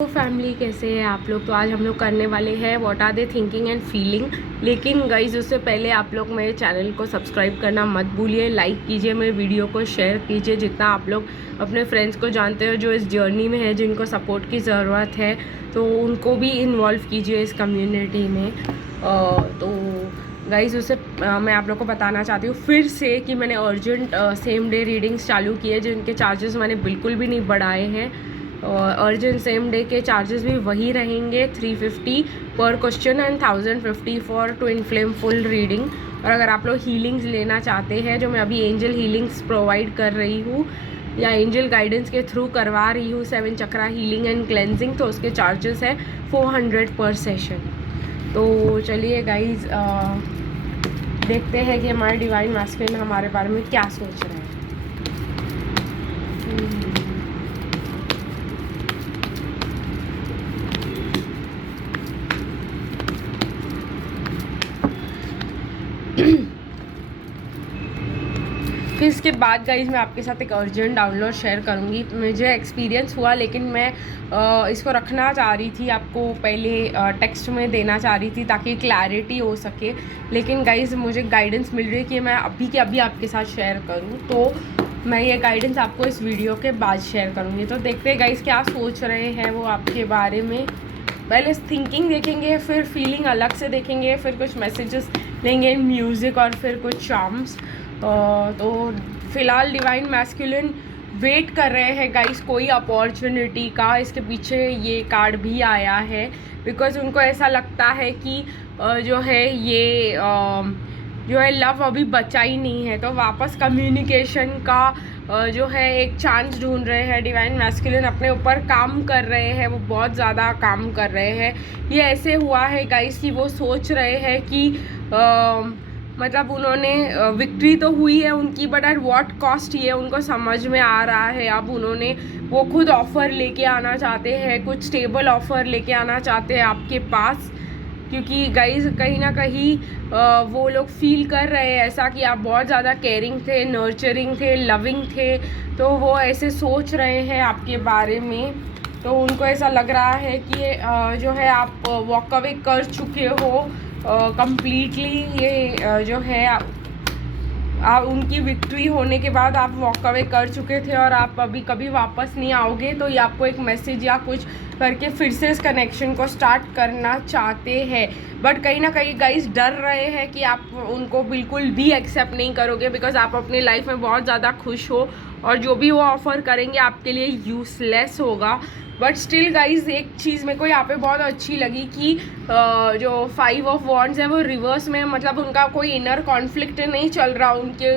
तो फैमिली कैसे हैं आप लोग। तो आज हम लोग करने वाले हैं what are they thinking and feeling. लेकिन गाइज उससे पहले आप लोग मेरे चैनल को सब्सक्राइब करना मत भूलिए, लाइक कीजिए, मेरे वीडियो को शेयर कीजिए जितना आप लोग अपने फ्रेंड्स को जानते हो जो इस जर्नी में है, जिनको सपोर्ट की ज़रूरत है, तो उनको भी इन्वॉल्व कीजिए इस कम्युनिटी में। तो गाइज उससे मैं आप लोग को बताना चाहती हूँ फिर से कि मैंने अर्जेंट सेम डे रीडिंग्स चालू किए जिनके चार्जेस मैंने बिल्कुल भी नहीं बढ़ाए हैं। और अर्जेंट सेम डे के चार्जेस भी वही रहेंगे, 350 पर question and 1050 for twin flame full reading. और अगर आप लोग हीलिंग्स लेना चाहते हैं, जो मैं अभी एंजल हीलिंग्स प्रोवाइड कर रही हूँ या एंजल गाइडेंस के थ्रू करवा रही हूँ, 7 चक्रा हीलिंग एंड क्लेंजिंग, तो उसके चार्जेस है 400 पर सेशन। तो चलिए गाइज देखते हैं कि हमारे डिवाइन मैस्कुलिन हमारे बारे में क्या सोच रहे हैं। फिर इसके बाद गाइज मैं आपके साथ एक अर्जेंट डाउनलोड शेयर करूँगी। मुझे एक्सपीरियंस हुआ, लेकिन मैं इसको रखना चाह रही थी, आपको पहले टेक्स्ट में देना चाह रही थी ताकि क्लैरिटी हो सके। लेकिन गाइज मुझे गाइडेंस मिल रही है कि मैं अभी के अभी आपके साथ शेयर करूँ, तो मैं ये गाइडेंस आपको इस वीडियो के बाद शेयर करूँगी। तो देखते हैं गाइज क्या सोच रहे हैं वो आपके बारे में। पहले थिंकिंग देखेंगे, फिर फीलिंग अलग से देखेंगे, फिर कुछ मैसेजेस लेंगे, म्यूज़िक, और फिर कुछ चार्म्स। तो फ़िलहाल डिवाइन मैस्कुलिन वेट कर रहे हैं गाइस कोई अपॉर्चुनिटी का। इसके पीछे ये कार्ड भी आया है बिकॉज उनको ऐसा लगता है कि जो है ये जो है लव अभी बचा ही नहीं है, तो वापस कम्युनिकेशन का जो है एक चांस ढूंढ रहे हैं। डिवाइन मैस्कुलिन अपने ऊपर काम कर रहे हैं, वो बहुत ज़्यादा काम कर रहे हैं। ये ऐसे हुआ है गाइस कि वो सोच रहे हैं कि मतलब उन्होंने विक्ट्री तो हुई है उनकी, बट एट व्हाट कॉस्ट ये उनको समझ में आ रहा है। अब उन्होंने वो खुद ऑफ़र लेके आना चाहते हैं, कुछ स्टेबल ऑफ़र लेके आना चाहते हैं आपके पास, क्योंकि गाइज कहीं ना कहीं वो लोग फील कर रहे हैं ऐसा कि आप बहुत ज़्यादा केयरिंग थे, नर्चरिंग थे, लविंग थे। तो वो ऐसे सोच रहे हैं आपके बारे में। तो उनको ऐसा लग रहा है कि जो है आप वॉक अवे कर चुके हो कंप्लीटली। ये जो है उनकी विक्ट्री होने के बाद आप वॉक अवे कर चुके थे और आप अभी कभी वापस नहीं आओगे। तो ये आपको एक मैसेज या कुछ करके फिर से इस कनेक्शन को स्टार्ट करना चाहते हैं, बट कहीं ना कहीं गाइस डर रहे हैं कि आप उनको बिल्कुल भी एक्सेप्ट नहीं करोगे बिकॉज आप अपनी लाइफ में बहुत ज़्यादा खुश हो और जो भी वो ऑफ़र करेंगे आपके लिए यूज़लेस होगा। बट स्टिल गाइज एक चीज़ मेरे को यहाँ पे बहुत अच्छी लगी कि जो 5 ऑफ वॉन्ड्स है वो रिवर्स में, मतलब उनका कोई इनर कॉन्फ्लिक्ट नहीं चल रहा उनके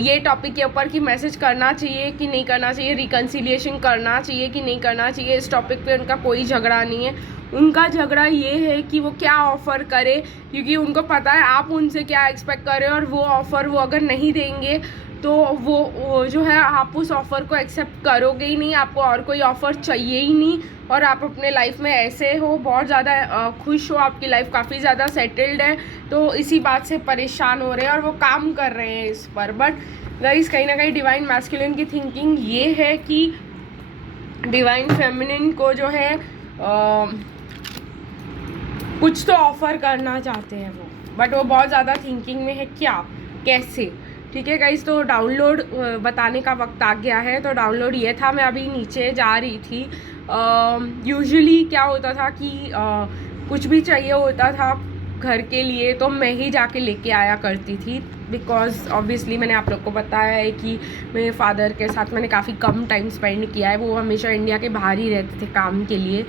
ये टॉपिक के ऊपर कि मैसेज करना चाहिए कि नहीं करना चाहिए, रिकन्सिलिएशन करना चाहिए कि नहीं करना चाहिए। इस टॉपिक पे उनका कोई झगड़ा नहीं है। उनका झगड़ा ये है कि वो क्या ऑफ़र करे, क्योंकि उनको पता है आप उनसे क्या एक्सपेक्ट कर रहे हो, और वो ऑफ़र वो अगर नहीं देंगे तो वो जो है आप उस ऑफ़र को एक्सेप्ट करोगे ही नहीं, आपको और कोई ऑफ़र चाहिए ही नहीं, और आप अपने लाइफ में ऐसे हो बहुत ज़्यादा खुश हो, आपकी लाइफ काफ़ी ज़्यादा सेटल्ड है। तो इसी बात से परेशान हो रहे हैं और वो काम कर रहे हैं इस पर। बट गाइस कहीं ना कहीं डिवाइन मैस्कुलिन की थिंकिंग ये है कि डिवाइन फेमिनिन को जो है कुछ तो ऑफ़र करना चाहते हैं वो, बट वो बहुत ज़्यादा थिंकिंग में है क्या कैसे। ठीक है गाइस, तो डाउनलोड बताने का वक्त आ गया है। तो डाउनलोड ये था, मैं अभी नीचे जा रही थी। यूजुअली क्या होता था कि कुछ भी चाहिए होता था घर के लिए तो मैं ही जाके लेके आया करती थी, बिकॉज ऑब्वियसली मैंने आप लोग को बताया है कि मेरे फादर के साथ मैंने काफ़ी कम टाइम स्पेंड किया है, वो हमेशा इंडिया के बाहर ही रहते थे काम के लिए।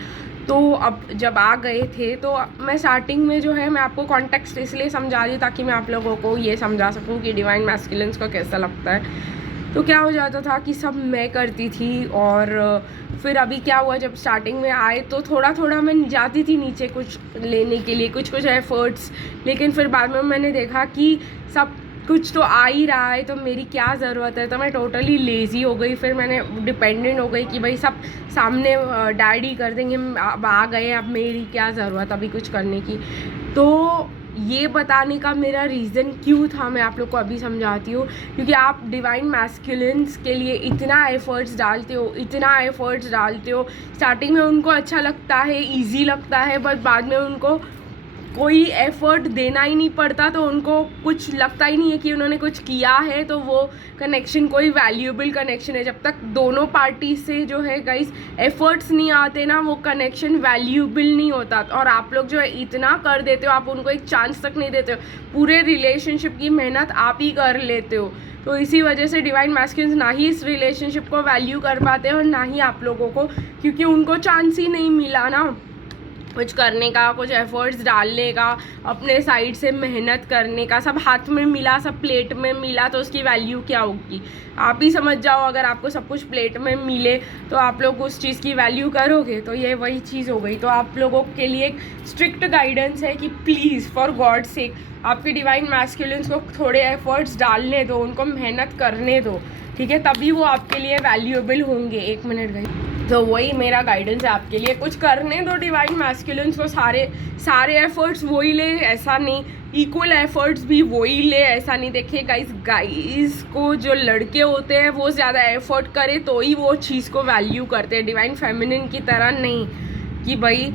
तो अब जब आ गए थे तो मैं स्टार्टिंग में जो है मैं आपको कॉन्टेक्स्ट इसलिए समझा रही हूँ ताकि मैं आप लोगों को ये समझा सकूँ कि डिवाइन मैस्कुलिन्स को कैसा लगता है। तो क्या हो जाता था कि सब मैं करती थी, और फिर अभी क्या हुआ जब स्टार्टिंग में आए तो थोड़ा थोड़ा मैं जाती थी नीचे कुछ लेने के लिए, कुछ कुछ एफर्ट्स, लेकिन फिर बाद में मैंने देखा कि सब कुछ तो आ ही रहा है तो मेरी क्या ज़रूरत है। तो मैं टोटली लेज़ी हो गई, फिर मैंने डिपेंडेंट हो गई कि भाई सब सामने डैडी कर देंगे, अब आ गए, अब मेरी क्या ज़रूरत अभी कुछ करने की। तो ये बताने का मेरा रीज़न क्यों था मैं आप लोग को अभी समझाती हूँ। क्योंकि आप डिवाइन मैस्कुलिन्स के लिए इतना एफर्ट्स डालते हो, स्टार्टिंग में उनको अच्छा लगता है, ईजी लगता है, बट बाद में उनको कोई एफर्ट देना ही नहीं पड़ता, तो उनको कुछ लगता ही नहीं है कि उन्होंने कुछ किया है, तो वो कनेक्शन कोई वैल्यूएबल कनेक्शन है। जब तक दोनों पार्टी से जो है गाइस एफर्ट्स नहीं आते ना, वो कनेक्शन वैल्यूएबल नहीं होता। और आप लोग जो है इतना कर देते हो, आप उनको एक चांस तक नहीं देते हो, पूरे रिलेशनशिप की मेहनत आप ही कर लेते हो। तो इसी वजह से डिवाइन मैस्कुलिन्स ना ही इस रिलेशनशिप को वैल्यू कर पाते हैं और ना ही आप लोगों को, क्योंकि उनको चांस ही नहीं मिला ना कुछ करने का, कुछ एफर्ट्स डालने का, अपने साइड से मेहनत करने का। सब हाथ में मिला, सब प्लेट में मिला, तो उसकी वैल्यू क्या होगी आप ही समझ जाओ। अगर आपको सब कुछ प्लेट में मिले तो आप लोग उस चीज़ की वैल्यू करोगे। तो ये वही चीज़ हो गई। तो आप लोगों के लिए एक स्ट्रिक्ट गाइडेंस है कि प्लीज़ फॉर गॉड सेक आपके डिवाइन मैस्कुलिन्स को थोड़े एफर्ट्स डालने दो, उनको मेहनत करने दो, ठीक है, तभी वो आपके लिए वैल्यूएबल होंगे। 1 मिनट गई। तो वही मेरा गाइडेंस है आपके लिए, कुछ करने दो डिवाइन मैस्कुलिन्स को, सारे एफर्ट्स वही ले ऐसा नहीं, इक्वल एफर्ट्स भी वही ले ऐसा नहीं। देखिए गाइस को जो लड़के होते हैं वो ज़्यादा एफर्ट करे तो ही वो चीज़ को वैल्यू करते हैं, डिवाइन फेमिनिन की तरह नहीं कि भाई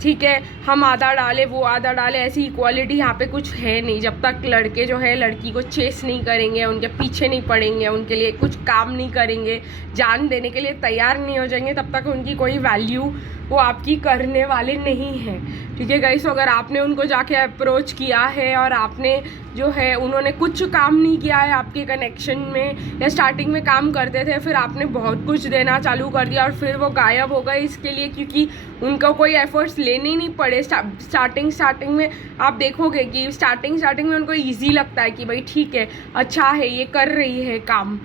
ठीक है हम आधा डाले वो आधा डाले, ऐसी इक्वालिटी यहाँ पे कुछ है नहीं। जब तक लड़के जो है लड़की को चेस नहीं करेंगे, उनके पीछे नहीं पड़ेंगे, उनके लिए कुछ काम नहीं करेंगे, जान देने के लिए तैयार नहीं हो जाएंगे, तब तक उनकी कोई वैल्यू वो आपकी करने वाले नहीं हैं, ठीक है गाइस। तो अगर आपने उनको जाके अप्रोच किया है और आपने जो है उन्होंने कुछ काम नहीं किया है आपके कनेक्शन में, या स्टार्टिंग में काम करते थे फिर आपने बहुत कुछ देना चालू कर दिया और फिर वो गायब हो गए इसके लिए क्योंकि उनको कोई एफर्ट्स लेने ही नहीं पड़े। स्टार्टिंग में आप देखोगे कि स्टार्टिंग में उनको ईजी लगता है कि भाई ठीक है अच्छा है ये कर रही है काम,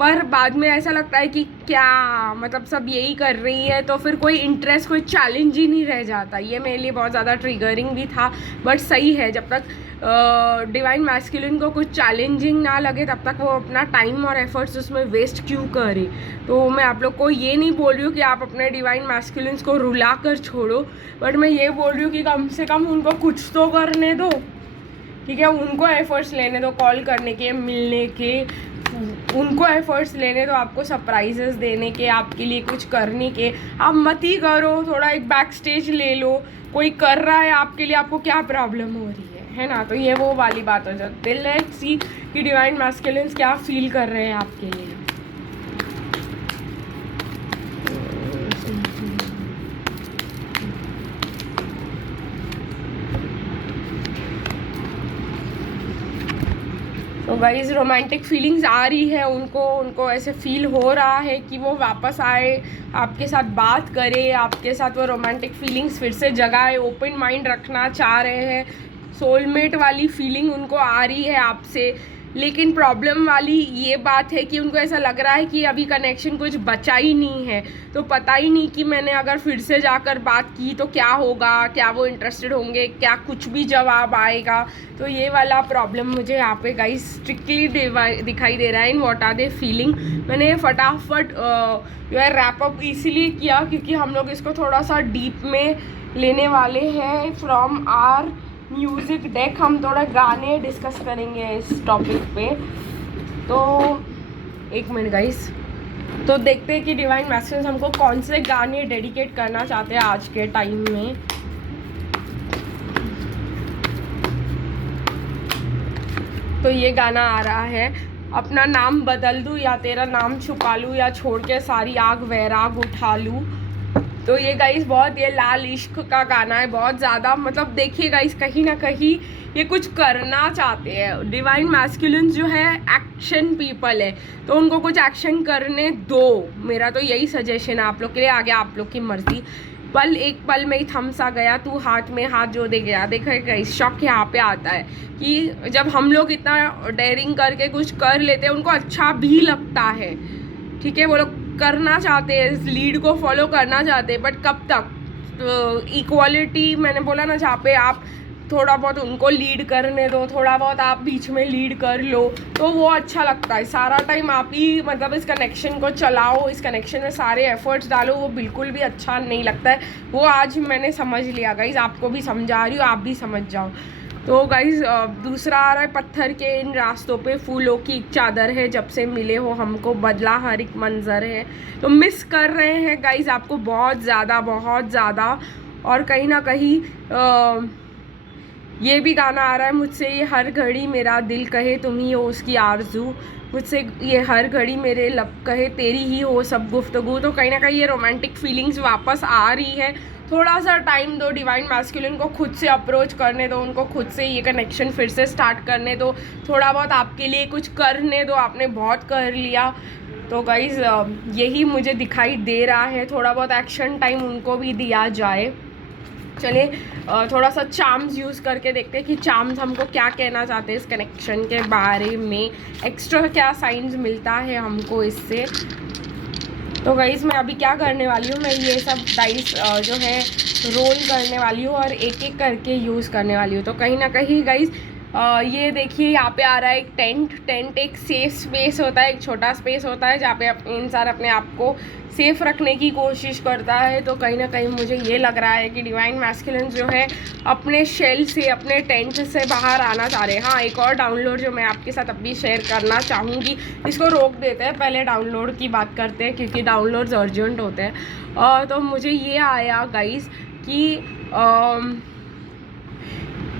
पर बाद में ऐसा लगता है कि क्या मतलब सब यही कर रही है, तो फिर कोई इंटरेस्ट कोई चैलेंज ही नहीं रह जाता। ये मेरे लिए बहुत ज़्यादा ट्रिगरिंग भी था, बट सही है। जब तक डिवाइन मैस्कुलिन को कुछ चैलेंजिंग ना लगे तब तक वो अपना टाइम और एफर्ट्स उसमें वेस्ट क्यों करे। तो मैं आप लोग को ये नहीं बोल रही हूँ कि आप अपने डिवाइन मैस्कुलिन्स को रुला कर छोड़ो, बट मैं ये बोल रही हूँ कि कम से कम उनको कुछ तो करने दो, ठीक है। उनको एफर्ट्स लेने दो, कॉल करने के, मिलने के, उनको एफर्ट्स लेने दो, आपको सरप्राइजेस देने के, आपके लिए कुछ करने के। आप मत ही करो, थोड़ा एक बैक स्टेज ले लो, कोई कर रहा है आपके लिए, आपको क्या प्रॉब्लम हो रही है ना। तो ये वो वाली बात हो जाती है। लेट्स सी कि डिवाइन मैस्कुलिन्स क्या फील कर रहे हैं आपके लिए। तो गाइस रोमांटिक फीलिंग्स आ रही है उनको ऐसे फील हो रहा है कि वो वापस आए, आपके साथ बात करे, आपके साथ वो रोमांटिक फीलिंग्स फिर से जगाए, ओपन माइंड रखना चाह रहे हैं। सोलमेट वाली फीलिंग उनको आ रही है आपसे, लेकिन प्रॉब्लम वाली ये बात है कि उनको ऐसा लग रहा है कि अभी कनेक्शन कुछ बचा ही नहीं है। तो पता ही नहीं कि मैंने अगर फिर से जाकर बात की तो क्या होगा, क्या वो इंटरेस्टेड होंगे, क्या कुछ भी जवाब आएगा। तो ये वाला प्रॉब्लम मुझे यहाँ पे गाइस स्ट्रिक्टली दिखाई दे रहा है in what are they feeling. मैंने फटाफट जो है रैप अप इसीलिए किया क्योंकि हम लोग इसको थोड़ा सा डीप में लेने वाले हैं। फ्रॉम आर म्यूज़िक डेक हम थोड़ा गाने डिस्कस करेंगे इस टॉपिक पे। तो 1 मिनट गाइस, तो देखते हैं कि डिवाइन मैसेज हमको कौन से गाने डेडिकेट करना चाहते हैं आज के टाइम में। तो ये गाना आ रहा है, अपना नाम बदल दूँ या तेरा नाम छुपा लूँ, या छोड़ के सारी आग वैराग उठा लूँ। तो ये गाइस बहुत ये लाल इश्क का गाना है, बहुत ज़्यादा मतलब देखिए गाइस कहीं ना कहीं ये कुछ करना चाहते हैं। डिवाइन मैस्कुलिन्स जो है एक्शन पीपल है, तो उनको कुछ एक्शन करने दो। मेरा तो यही सजेशन है आप लोग के लिए, आगे आप लोग की मर्जी। एक पल में ही थम सा गया तू हाथ में हाथ जो दे गया। देखो गाइस शौक यहाँ पे आता है कि जब हम लोग इतना डेयरिंग करके कुछ कर लेते हैं उनको अच्छा भी लगता है, ठीक है। वो लोग करना चाहते हैं, इस लीड को फॉलो करना चाहते हैं, बट कब तक। इक्वालिटी मैंने बोला ना, जहाँ पे आप थोड़ा बहुत उनको लीड करने दो, थोड़ा बहुत आप बीच में लीड कर लो, तो वो अच्छा लगता है। सारा टाइम आप ही मतलब इस कनेक्शन को चलाओ, इस कनेक्शन में सारे एफर्ट्स डालो, वो बिल्कुल भी अच्छा नहीं लगता है। वो आज मैंने समझ लिया गाइज, आपको भी समझा रही हूँ, आप भी समझ जाओ। तो गाइज दूसरा आ रहा है, पत्थर के इन रास्तों पे फूलों की एक चादर है, जब से मिले हो हमको बदला हर एक मंजर है। तो मिस कर रहे हैं गाइज आपको बहुत ज़्यादा। और कहीं ना कहीं ये भी गाना आ रहा है, मुझसे ये हर घड़ी मेरा दिल कहे तुम ही हो उसकी आरजू, मुझसे ये हर घड़ी मेरे लब कहे तेरी ही हो सब गुफ्तगू। तो कहीं ना कहीं ये रोमांटिक फीलिंग्स वापस आ रही है। थोड़ा सा टाइम दो डिवाइन मैस्कुलिन को, खुद से अप्रोच करने दो उनको, खुद से ये कनेक्शन फिर से स्टार्ट करने दो, थोड़ा बहुत आपके लिए कुछ करने दो, आपने बहुत कर लिया। तो गाइज़ यही मुझे दिखाई दे रहा है, थोड़ा बहुत एक्शन टाइम उनको भी दिया जाए। चलिए थोड़ा सा चार्म्स यूज़ करके देखते हैं कि चार्म्स हमको क्या कहना चाहते हैं इस कनेक्शन के बारे में, एक्स्ट्रा क्या साइंस मिलता है हमको इससे। तो गाइज़ मैं अभी क्या करने वाली हूँ, मैं ये सब डाइस जो है रोल करने वाली हूँ और एक एक करके यूज़ करने वाली हूँ। तो कहीं ना कहीं गाइज़ ये देखिए यहाँ पे आ रहा है एक टेंट एक सेफ स्पेस होता है, एक छोटा स्पेस होता है जहाँ पे इंसान अपने आप को सेफ रखने की कोशिश करता है। तो कहीं ना कहीं मुझे ये लग रहा है कि डिवाइन मैस्कुलिन जो है अपने शेल से, अपने टेंट से बाहर आना चाह रहे हैं। हाँ, एक और डाउनलोड जो मैं आपके साथ अभी शेयर करना चाहूँगी, इसको रोक देते हैं, पहले डाउनलोड की बात करते हैं क्योंकि डाउनलोड्स अर्जेंट होते हैं। तो मुझे ये आया गाइज़ कि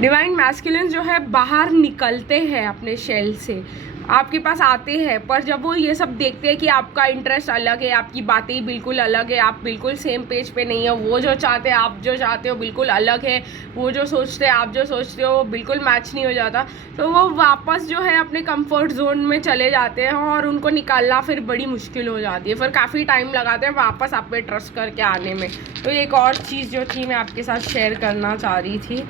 डिवाइन मैस्कुलिन जो है बाहर निकलते हैं अपने शेल से, आपके पास आते हैं, पर जब वो ये सब देखते हैं कि आपका इंटरेस्ट अलग है, आपकी बातें बिल्कुल अलग है, आप बिल्कुल सेम पेज पे नहीं है, वो जो चाहते हैं आप जो चाहते हो बिल्कुल अलग है, वो जो सोचते हैं आप जो सोचते हो वो बिल्कुल मैच नहीं हो जाता, तो वो वापस जो है अपने कंफर्ट जोन में चले जाते हैं और उनको निकालना फिर बड़ी मुश्किल हो जाती है, फिर काफ़ी टाइम लगाते हैं वापस आप पे ट्रस्ट करके आने में। तो एक और चीज़ जो थी मैं आपके साथ शेयर करना चाह रही थी।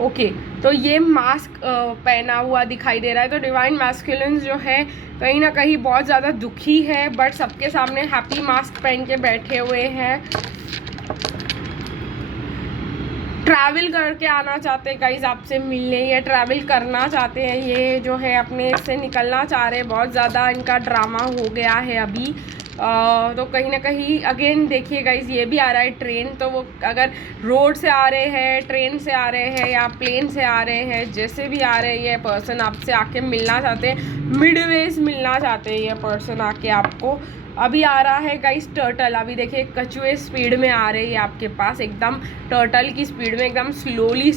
ओके, तो ये मास्क पहना हुआ दिखाई दे रहा है, तो डिवाइन मैस्कुलिन जो है कहीं ना कहीं बहुत ज़्यादा दुखी है, बट सबके सामने हैप्पी मास्क पहन के बैठे हुए हैं। ट्रैवल करके आना चाहते हैं गाइज आपसे मिलने, या ट्रैवल करना चाहते हैं, ये जो है अपने से निकलना चाह रहे हैं, बहुत ज़्यादा इनका ड्रामा हो गया है अभी। तो कहीं ना कहीं अगेन देखिए गाइज ये भी आ रहा है ट्रेन, तो वो अगर रोड से आ रहे हैं, ट्रेन से आ रहे हैं या प्लेन से आ रहे हैं, जैसे भी आ रहे हैं, ये पर्सन आपसे आके मिलना चाहते हैं, मिडवेज मिलना चाहते हैं ये पर्सन आके आपको। अभी आ रहा है गाइस टर्टल, अभी देखिए कछुए स्पीड में आ रहे हैं आपके पास, एकदम टर्टल की स्पीड में, एकदम स्लोली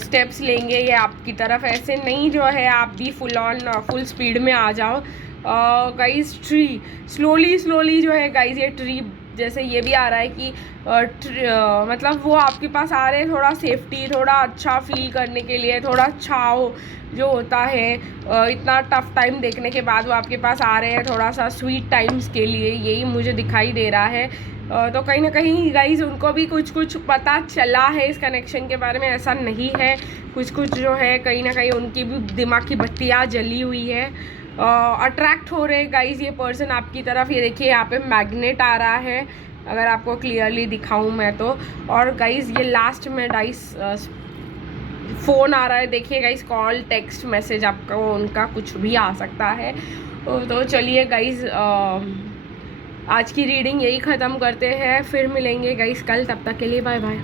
स्टेप्स लेंगे ये आपकी तरफ, ऐसे नहीं जो है आप भी फुल स्पीड में आ जाओ। गाइस ट्री स्लोली जो है गाइस, ये ट्री जैसे ये भी आ रहा है कि मतलब वो आपके पास आ रहे हैं थोड़ा सेफ्टी, थोड़ा अच्छा फील करने के लिए, थोड़ा छाव जो होता है इतना टफ टाइम देखने के बाद वो आपके पास आ रहे हैं थोड़ा सा स्वीट टाइम्स के लिए, यही मुझे दिखाई दे रहा है। तो कहीं ना कहीं गाइज उनको भी कुछ पता चला है इस कनेक्शन के बारे में, ऐसा नहीं है, कुछ जो है कहीं ना कहीं उनकी भी दिमाग की बत्तियाँ जली हुई है, अट्रैक्ट हो रहे गाइज ये पर्सन आपकी तरफ। ये देखिए यहाँ पे मैग्नेट आ रहा है, अगर आपको क्लियरली दिखाऊं मैं तो। और गाइज ये लास्ट में डाइस फ़ोन आ रहा है, देखिए गाइज कॉल टेक्स्ट मैसेज आपका उनका कुछ भी आ सकता है। तो चलिए गाइज आज की रीडिंग यही ख़त्म करते हैं, फिर मिलेंगे गाइज कल, तब तक के लिए बाय बाय।